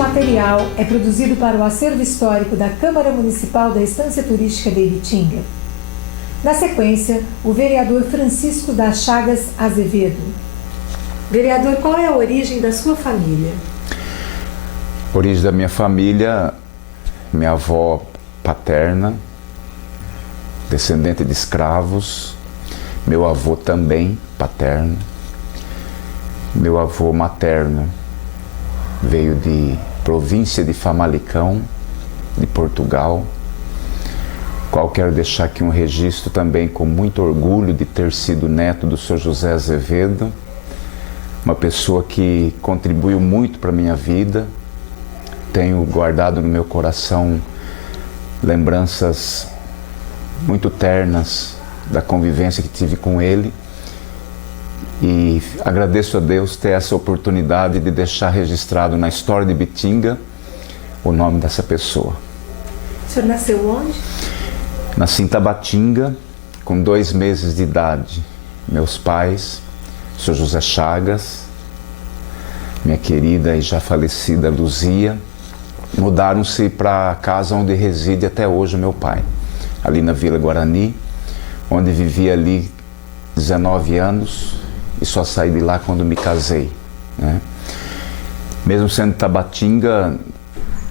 material é produzido para o acervo histórico da Câmara Municipal da Estância Turística de Ibitinga. Na sequência, o vereador Francisco das Chagas Azevedo. Vereador, qual é a origem da sua família? A origem da minha família, minha avó paterna, descendente de escravos, meu avô também paterno, meu avô materno veio de província de Famalicão, de Portugal, qual quero deixar aqui um registro também com muito orgulho de ter sido neto do Sr. José Azevedo, uma pessoa que contribuiu muito para a minha vida. Tenho guardado no meu coração lembranças muito ternas da convivência que tive com ele e agradeço a Deus ter essa oportunidade de deixar registrado na história de Ibitinga o nome dessa pessoa. O senhor nasceu onde? Nasci em Tabatinga, com 2 meses de idade. Meus pais, o Sr. José Chagas, minha querida e já falecida Luzia, mudaram-se para a casa onde reside até hoje o meu pai, ali na Vila Guarani, onde vivi ali 19 anos e só saí de lá quando me casei, né? Mesmo sendo Tabatinga,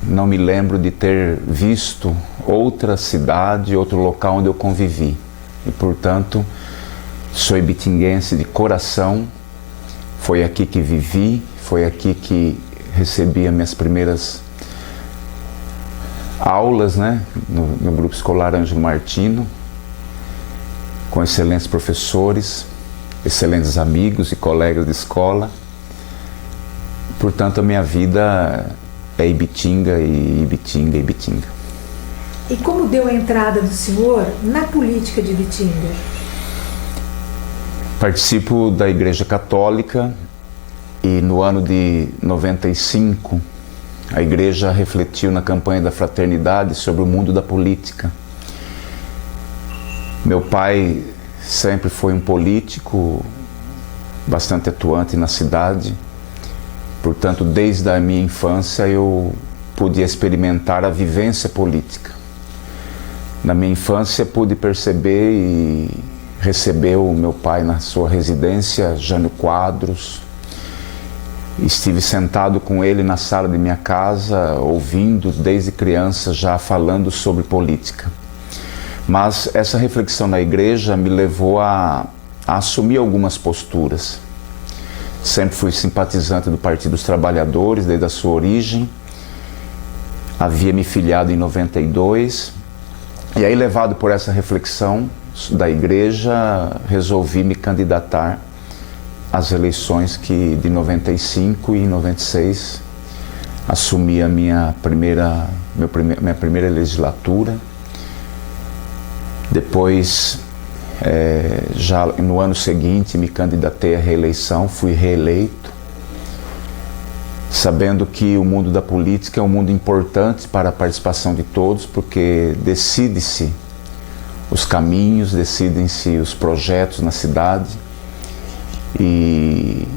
não me lembro de ter visto outra cidade, outro local onde eu convivi. E, portanto, sou ibitinguense de coração. Foi aqui que vivi, foi aqui que recebi as minhas primeiras aulas, né, no Grupo Escolar Ângelo Martino, com excelentes professores, excelentes amigos e colegas de escola. Portanto, a minha vida é Ibitinga e Ibitinga e Ibitinga. E como deu a entrada do senhor na política de Ibitinga? Participo da Igreja Católica e no ano de 95 a Igreja refletiu na campanha da fraternidade sobre o mundo da política. Meu pai sempre foi um político bastante atuante na cidade, portanto, desde a minha infância eu pude experimentar a vivência política. Na minha infância pude perceber e receber o meu pai na sua residência, Jânio Quadros. Estive sentado com ele na sala de minha casa, ouvindo desde criança já falando sobre política. Mas essa reflexão na igreja me levou a assumir algumas posturas. Sempre fui simpatizante do Partido dos Trabalhadores desde a sua origem. Havia me filiado em 92 e aí, levado por essa reflexão da igreja, resolvi me candidatar às eleições de 95 e 96 assumi a minha primeira legislatura. Depois, já no ano seguinte, me candidatei à reeleição, fui reeleito, sabendo que o mundo da política é um mundo importante para a participação de todos, porque decide-se os caminhos, decidem-se os projetos na cidade. E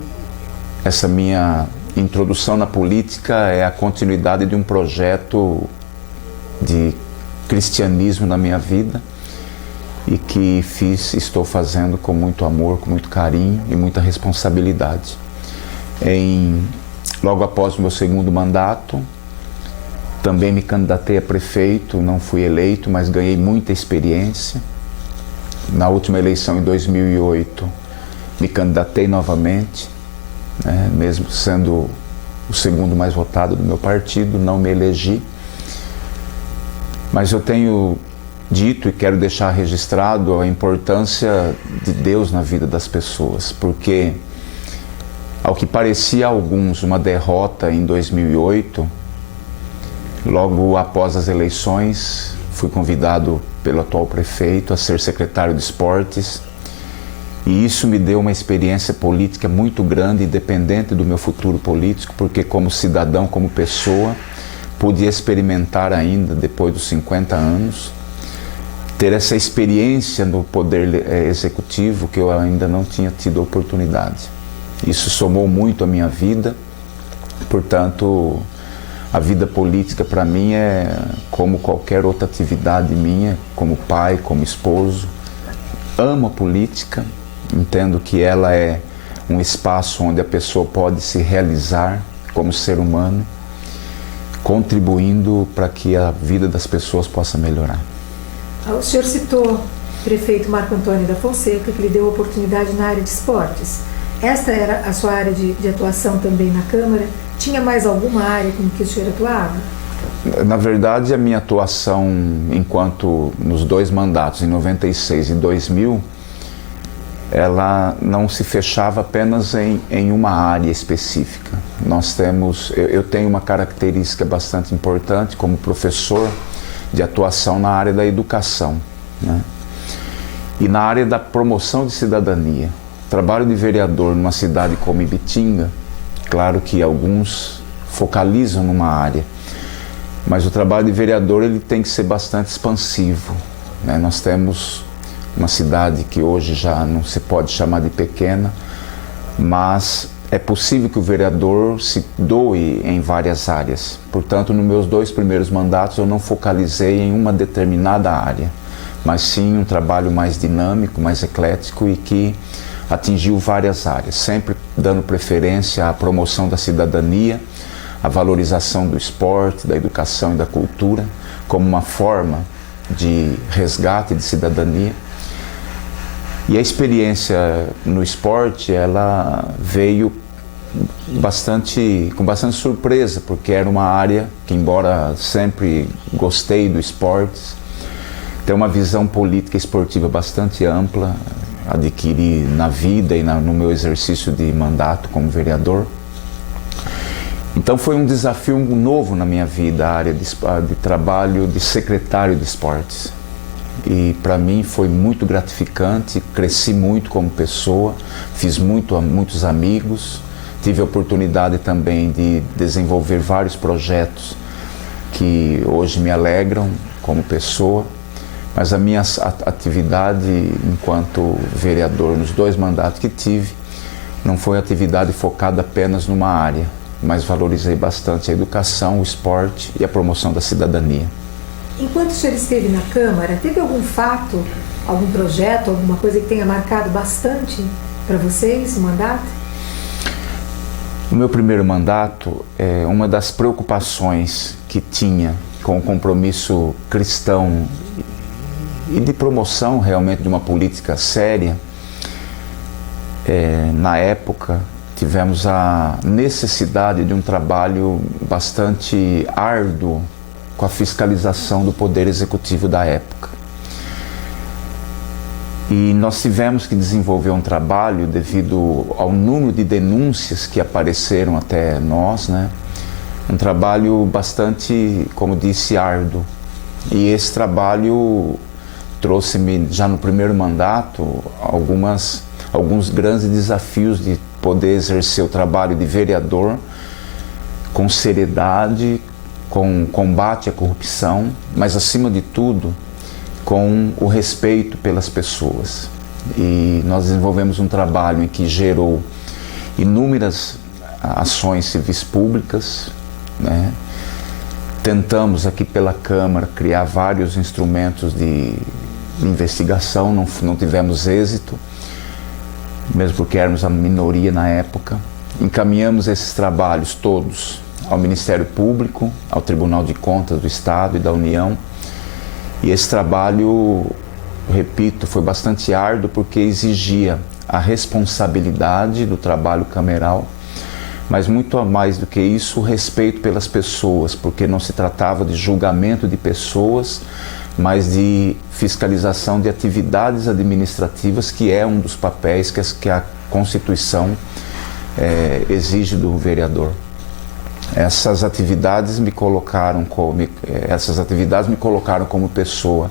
essa minha introdução na política é a continuidade de um projeto de cristianismo na minha vida e que estou fazendo com muito amor, com muito carinho e muita responsabilidade. Logo após o meu segundo mandato, também me candidatei a prefeito, não fui eleito, mas ganhei muita experiência. Na última eleição, em 2008, me candidatei novamente, né, mesmo sendo o segundo mais votado do meu partido, não me elegi. Mas eu tenho dito e quero deixar registrado a importância de Deus na vida das pessoas, porque ao que parecia a alguns uma derrota em 2008, logo após as eleições fui convidado pelo atual prefeito a ser secretário de esportes e isso me deu uma experiência política muito grande, independente do meu futuro político, porque como cidadão, como pessoa, pude experimentar ainda, depois dos 50 anos, ter essa experiência no poder executivo que eu ainda não tinha tido oportunidade. Isso somou muito à minha vida, portanto, A vida política para mim é como qualquer outra atividade minha, como pai, como esposo. Amo a política, entendo que ela é um espaço onde a pessoa pode se realizar como ser humano, contribuindo para que a vida das pessoas possa melhorar. O senhor citou o prefeito Marco Antônio da Fonseca, que lhe deu oportunidade na área de esportes. Esta era a sua área de atuação também na Câmara? Tinha mais alguma área com que o senhor atuava? Na verdade, a minha atuação enquanto nos 2 mandatos, em 96 e 2000, ela não se fechava apenas em uma área específica. Eu tenho uma característica bastante importante como professor de atuação na área da educação, né? E na área da promoção de cidadania. Trabalho de vereador numa cidade como Ibitinga, claro que alguns focalizam numa área, mas o trabalho de vereador ele tem que ser bastante expansivo, né? Nós temos uma cidade que hoje já não se pode chamar de pequena, mas é possível que o vereador se doe em várias áreas. Portanto, nos meus 2 primeiros mandatos eu não focalizei em uma determinada área, mas sim um trabalho mais dinâmico, mais eclético e que atingiu várias áreas, sempre dando preferência à promoção da cidadania, à valorização do esporte, da educação e da cultura, como uma forma de resgate de cidadania. E a experiência no esporte, ela veio com bastante surpresa, porque era uma área que, embora sempre gostei do esporte, tem uma visão política e esportiva bastante ampla, adquiri na vida e no meu exercício de mandato como vereador. Então foi um desafio novo na minha vida, a área de trabalho de secretário de esportes. E para mim foi muito gratificante, cresci muito como pessoa, fiz muitos amigos, tive a oportunidade também de desenvolver vários projetos que hoje me alegram como pessoa, mas a minha atividade enquanto vereador nos 2 mandatos que tive não foi atividade focada apenas numa área, mas valorizei bastante a educação, o esporte e a promoção da cidadania. Enquanto o senhor esteve na Câmara, teve algum fato, algum projeto, alguma coisa que tenha marcado bastante para vocês o mandato? No meu primeiro mandato, uma das preocupações que tinha com o compromisso cristão e de promoção realmente de uma política séria, na época tivemos a necessidade de um trabalho bastante árduo com a fiscalização do Poder Executivo da época. E nós tivemos que desenvolver um trabalho devido ao número de denúncias que apareceram até nós, né? Um trabalho bastante, como disse, árduo. E esse trabalho trouxe-me, já no primeiro mandato, alguns grandes desafios de poder exercer o trabalho de vereador com seriedade, com combate à corrupção, mas acima de tudo, com o respeito pelas pessoas. E nós desenvolvemos um trabalho em que gerou inúmeras ações civis públicas, né? Tentamos aqui pela Câmara criar vários instrumentos de investigação, não tivemos êxito, mesmo porque éramos a minoria na época. Encaminhamos esses trabalhos todos ao Ministério Público, ao Tribunal de Contas do Estado e da União. E esse trabalho, repito, foi bastante árduo porque exigia a responsabilidade do trabalho cameral, mas muito a mais do que isso, o respeito pelas pessoas, porque não se tratava de julgamento de pessoas, mas de fiscalização de atividades administrativas, que é um dos papéis que a Constituição exige do vereador. Essas atividades me colocaram como pessoa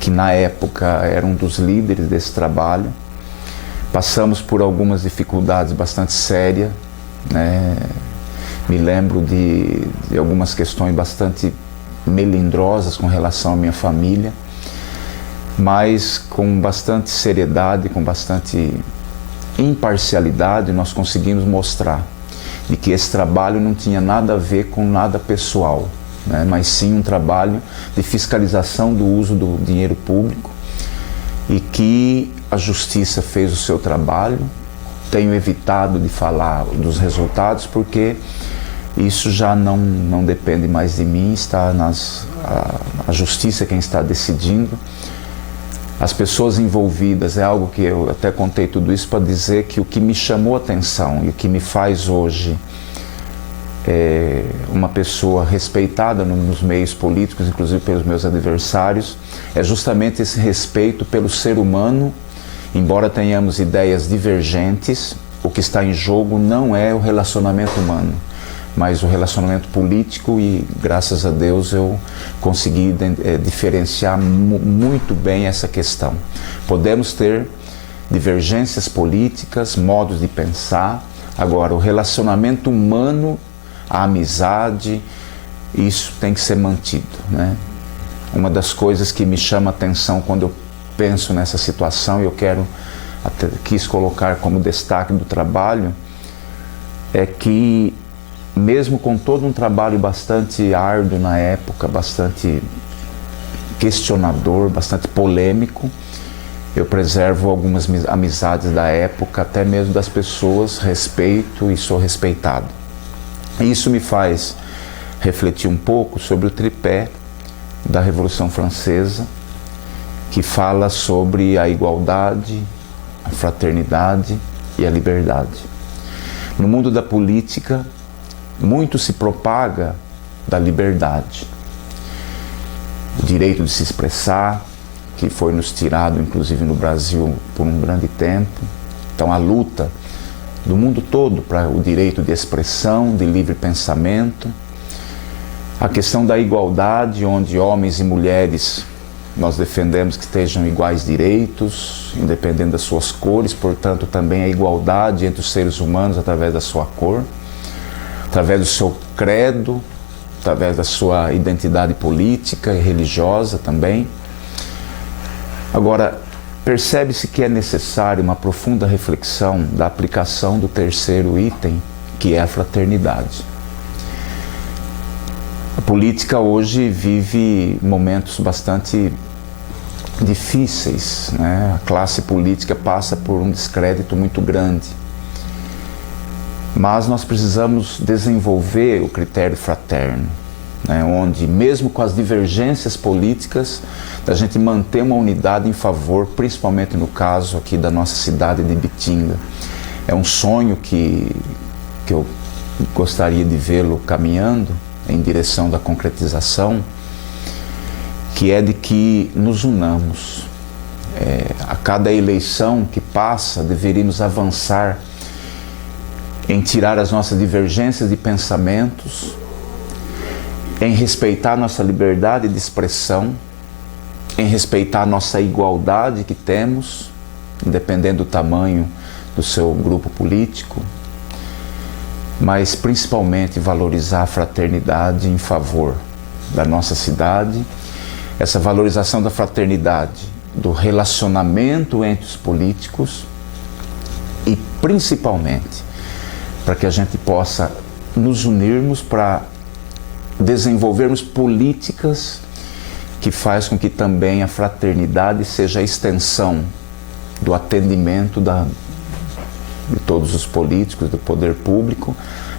que na época era um dos líderes desse trabalho. Passamos por algumas dificuldades bastante sérias, né? Me lembro de algumas questões bastante melindrosas com relação à minha família, mas com bastante seriedade, com bastante imparcialidade, nós conseguimos mostrar de que esse trabalho não tinha nada a ver com nada pessoal, né? Mas sim um trabalho de fiscalização do uso do dinheiro público, e que a Justiça fez o seu trabalho. Tenho evitado de falar dos resultados porque isso já não depende mais de mim, está a Justiça quem está decidindo. As pessoas envolvidas, é algo que eu até contei tudo isso para dizer que o que me chamou a atenção e o que me faz hoje uma pessoa respeitada nos meios políticos, inclusive pelos meus adversários, é justamente esse respeito pelo ser humano. Embora tenhamos ideias divergentes, o que está em jogo não é o relacionamento humano, mas o relacionamento político, e graças a Deus eu consegui diferenciar muito bem essa questão. Podemos ter divergências políticas, modos de pensar, agora o relacionamento humano, a amizade, isso tem que ser mantido, né? Uma das coisas que me chama a atenção quando eu penso nessa situação, e eu quis colocar como destaque do trabalho, é que mesmo com todo um trabalho bastante árduo na época, bastante questionador, bastante polêmico, eu preservo algumas amizades da época, até mesmo das pessoas, respeito e sou respeitado. Isso me faz refletir um pouco sobre o tripé da Revolução Francesa, que fala sobre a igualdade, a fraternidade e a liberdade. No mundo da política, muito se propaga da liberdade, o direito de se expressar, que foi nos tirado, inclusive no Brasil, por um grande tempo. Então, a luta do mundo todo para o direito de expressão, de livre pensamento, a questão da igualdade, onde homens e mulheres nós defendemos que estejam iguais direitos, independente das suas cores, portanto, também a igualdade entre os seres humanos através da sua cor, através do seu credo, através da sua identidade política e religiosa também. Agora, percebe-se que é necessário uma profunda reflexão da aplicação do terceiro item, que é a fraternidade. A política hoje vive momentos bastante difíceis, né? A classe política passa por um descrédito muito grande. Mas nós precisamos desenvolver o critério fraterno, né? Onde, mesmo com as divergências políticas, a gente manter uma unidade em favor, principalmente no caso aqui da nossa cidade de Ibitinga. É um sonho que eu gostaria de vê-lo caminhando em direção da concretização, que é de que nos unamos. A cada eleição que passa, deveríamos avançar em tirar as nossas divergências de pensamentos, em respeitar nossa liberdade de expressão, em respeitar a nossa igualdade que temos, independendo do tamanho do seu grupo político, mas principalmente valorizar a fraternidade em favor da nossa cidade, essa valorização da fraternidade, do relacionamento entre os políticos e principalmente para que a gente possa nos unirmos para desenvolvermos políticas que faz com que também a fraternidade seja a extensão do atendimento de todos os políticos, do poder público,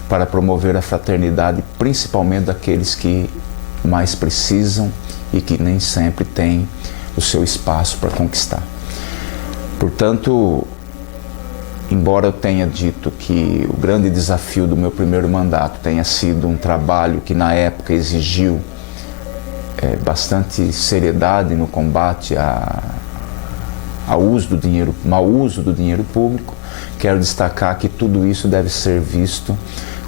para promover a fraternidade, principalmente daqueles que mais precisam e que nem sempre têm o seu espaço para conquistar. Portanto, embora eu tenha dito que o grande desafio do meu primeiro mandato tenha sido um trabalho que na época exigiu bastante seriedade no combate ao mau uso do dinheiro público, quero destacar que tudo isso deve ser visto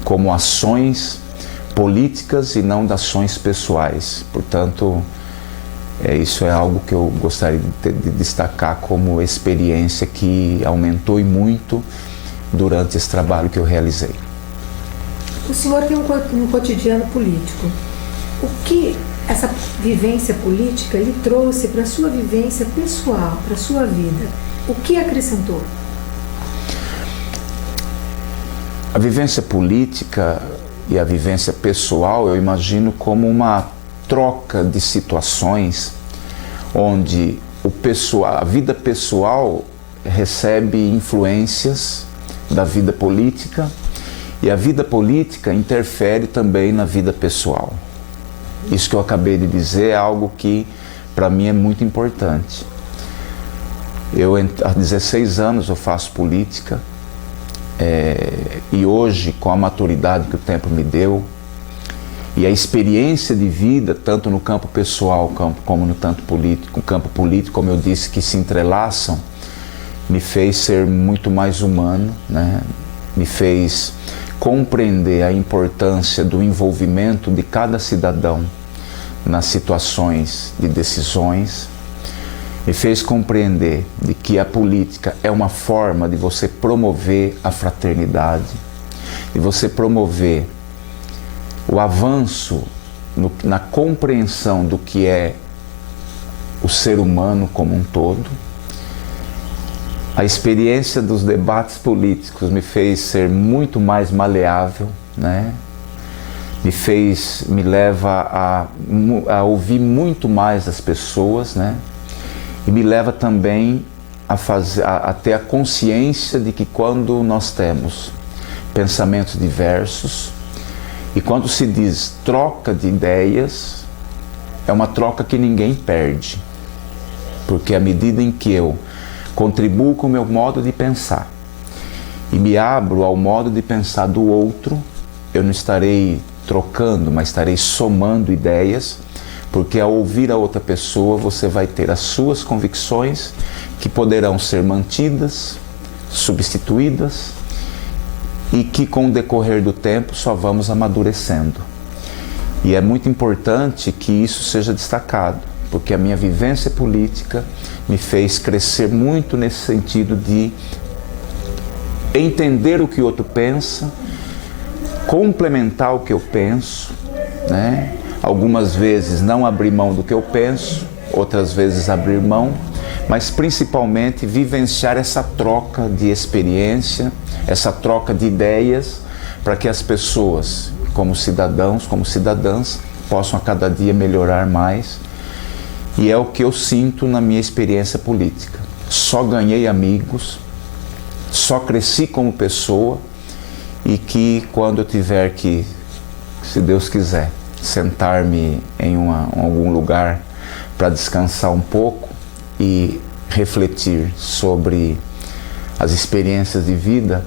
como ações políticas e não de ações pessoais. Portanto, isso é algo que eu gostaria de destacar como experiência que aumentou e muito durante esse trabalho que eu realizei. O senhor tem um cotidiano político. O que essa vivência política lhe trouxe para a sua vivência pessoal, para a sua vida? O que acrescentou? A vivência política e a vivência pessoal eu imagino como uma troca de situações onde a vida pessoal recebe influências da vida política e a vida política interfere também na vida pessoal. Isso que eu acabei de dizer é algo que para mim é muito importante. Há 16 anos eu faço política e hoje, com a maturidade que o tempo me deu e a experiência de vida, tanto no campo pessoal como no campo político, como eu disse, que se entrelaçam, me fez ser muito mais humano, né? Me fez compreender a importância do envolvimento de cada cidadão nas situações de decisões, me fez compreender de que a política é uma forma de você promover a fraternidade, de você promover o avanço na compreensão do que é o ser humano como um todo. A experiência dos debates políticos me fez ser muito mais maleável, né? Me leva a ouvir muito mais as pessoas, né? E me leva também a ter a consciência de que quando nós temos pensamentos diversos e quando se diz troca de ideias, é uma troca que ninguém perde, porque à medida em que eu contribuo com o meu modo de pensar e me abro ao modo de pensar do outro, eu não estarei trocando, mas estarei somando ideias, porque ao ouvir a outra pessoa você vai ter as suas convicções que poderão ser mantidas, substituídas e que com o decorrer do tempo só vamos amadurecendo. E é muito importante que isso seja destacado, porque a minha vivência política me fez crescer muito nesse sentido de entender o que o outro pensa, complementar o que eu penso, né? Algumas vezes não abrir mão do que eu penso, outras vezes abrir mão, mas principalmente vivenciar essa troca de experiência, essa troca de ideias, para que as pessoas, como cidadãos, como cidadãs, possam a cada dia melhorar mais. E é o que eu sinto na minha experiência política. Só ganhei amigos, só cresci como pessoa e que quando eu tiver que, se Deus quiser, sentar-me em algum lugar para descansar um pouco e refletir sobre as experiências de vida,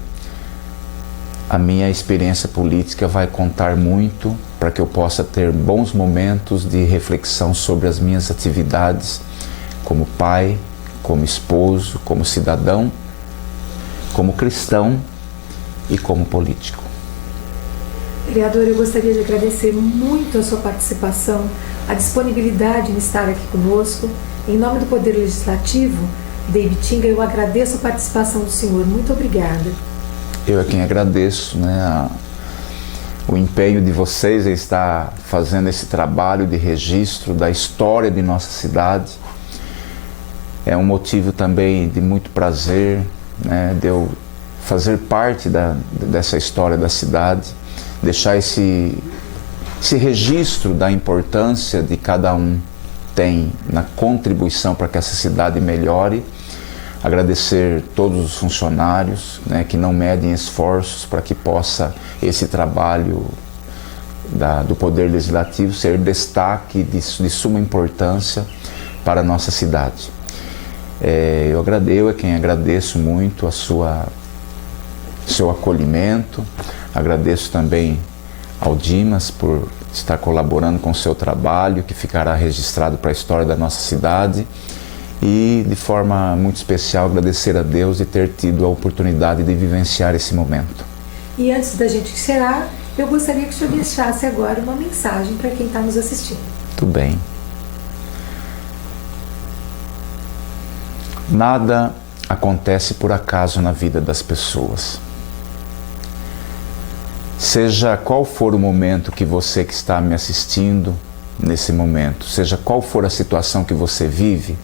a minha experiência política vai contar muito para que eu possa ter bons momentos de reflexão sobre as minhas atividades como pai, como esposo, como cidadão, como cristão e como político. Vereador, eu gostaria de agradecer muito a sua participação, a disponibilidade em estar aqui conosco. Em nome do Poder Legislativo de Ibitinga, eu agradeço a participação do senhor. Muito obrigada. Eu é quem agradeço, né, o empenho de vocês em estar fazendo esse trabalho de registro da história de nossa cidade. É um motivo também de muito prazer, né, de eu fazer parte dessa história da cidade, deixar esse registro da importância de cada um tem na contribuição para que essa cidade melhore. Agradecer todos os funcionários, né, que não medem esforços para que possa esse trabalho do Poder Legislativo ser destaque de suma importância para a nossa cidade. Eu é quem agradeço muito seu acolhimento, agradeço também ao Dimas por estar colaborando com o seu trabalho, que ficará registrado para a história da nossa cidade. E, de forma muito especial, agradecer a Deus de ter tido a oportunidade de vivenciar esse momento. E antes da gente encerrar, eu gostaria que o senhor deixasse agora uma mensagem para quem está nos assistindo. Tudo bem. Nada acontece por acaso na vida das pessoas. Seja qual for o momento que você que está me assistindo nesse momento, seja qual for a situação que você vive,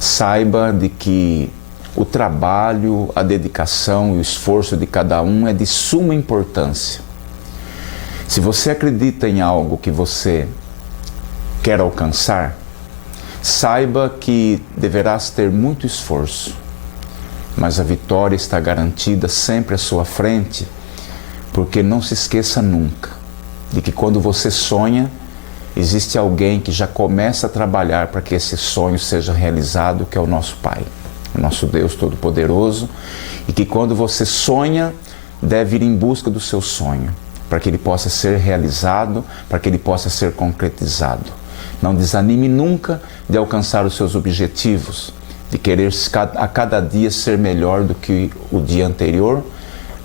saiba de que o trabalho, a dedicação e o esforço de cada um é de suma importância. Se você acredita em algo que você quer alcançar, saiba que deverás ter muito esforço, mas a vitória está garantida sempre à sua frente, porque não se esqueça nunca de que quando você sonha, existe alguém que já começa a trabalhar para que esse sonho seja realizado, que é o nosso Pai, o nosso Deus Todo-Poderoso, e que quando você sonha, deve ir em busca do seu sonho, para que ele possa ser realizado, para que ele possa ser concretizado. Não desanime nunca de alcançar os seus objetivos, de querer a cada dia ser melhor do que o dia anterior,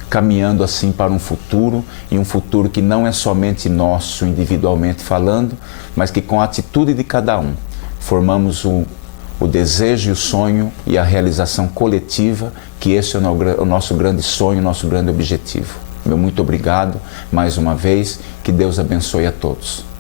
caminhando assim para um futuro, e um futuro que não é somente nosso, individualmente falando, mas que com a atitude de cada um, formamos o desejo e o sonho e a realização coletiva, que esse é o nosso grande sonho, o nosso grande objetivo. Meu muito obrigado, mais uma vez, que Deus abençoe a todos.